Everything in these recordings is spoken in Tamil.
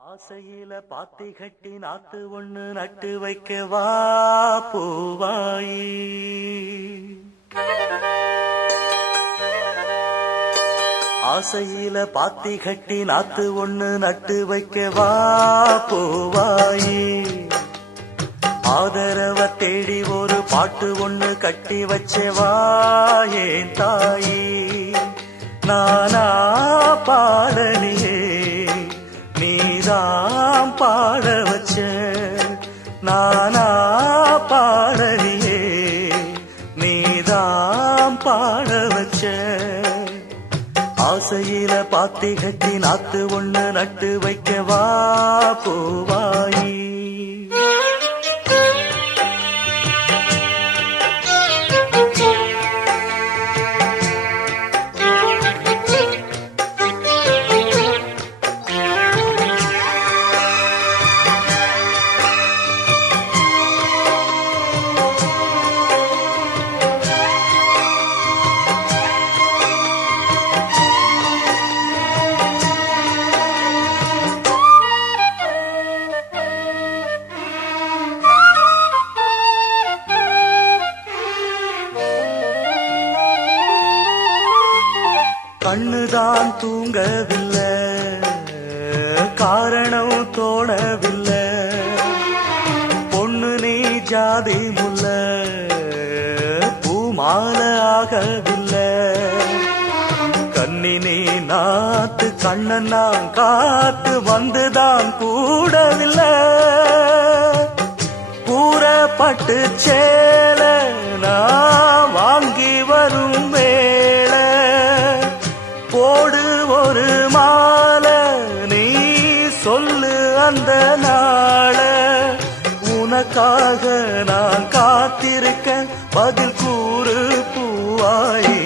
ஆசையில பாத்தி கட்டி நாத்து ஒண்ணு நட்டு வைக்க வா பூவாயி. ஆசையில பாத்தி கட்டி நாத்து ஒண்ணு நட்டு வைக்க வா பூவாயி. ஆதரவ தேடி ஒரு பாட்டு ஒண்ணு கட்டி வச்சவா ஏன் தாயி. நானா பாடலியே நீதான் பாட வச்ச. நானா பாடலியே நீதான் பாட வச்ச. ஆசையில பாத்தி கட்டி நாத்து ஒண்ணு நட்டு வைக்க வா பூவாயி. கண்ணுதான் தூங்கவில்லை, காரணம் தோணவில்லை. பொண்ணு நீ ஜாதி முல்ல, பூமால ஆகவில்லை. கண்ணி நீ நாத்து கண்ணன் நான் காத்து வந்துதான் கூடவில்லை. கூறப்பட்டு சேல நான் வாங்கி வரும் வேளை போடு ஒரு மாலை நீ சொல்லு அந்த நாள. உனக்காக நான் காத்திருக்க பதில் கூறு பூவாயி.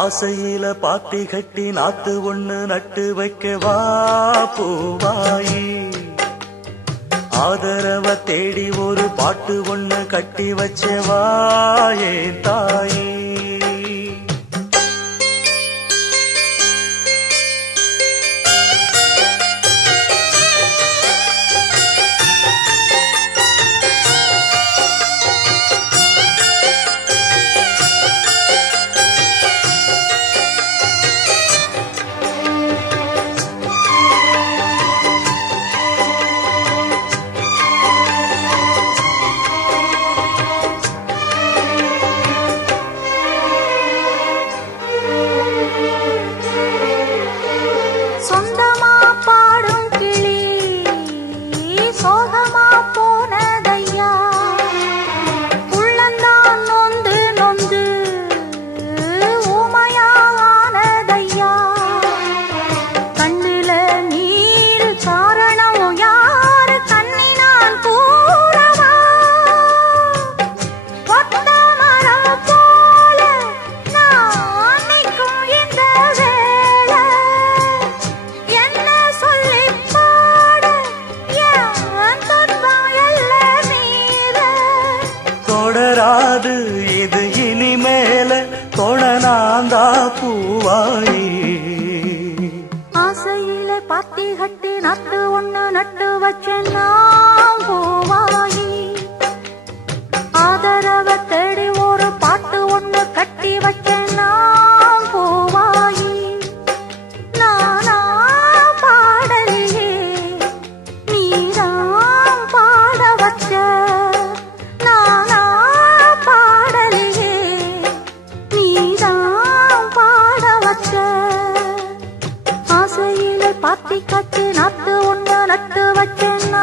ஆசையில பாத்தி கட்டி நாத்து ஒண்ணு நட்டு வைக்க வா பூவாயி. ஆதரவ தேடி ஒரு பாட்டு ஒண்ணு கட்டி வச்சவா ஏன் தாயி. தொடராது இது இனிமேல தொடனாந்தா பூவாயி. ஆசையில பாத்தி கட்டி நட்டு ஒண்ணு நட்டு வச்சேன்னா பூவாயி. ஆதரவ தேடி ஒரு பாட்டு ஒண்ணு கட்டி வச்சேன்னா பூவாயி. நானா பாடலியே நீதான் பாட வச்ச. பாத்தி கட்டி நாத்து ஒண்ணு நட்டு வச்சேன்னா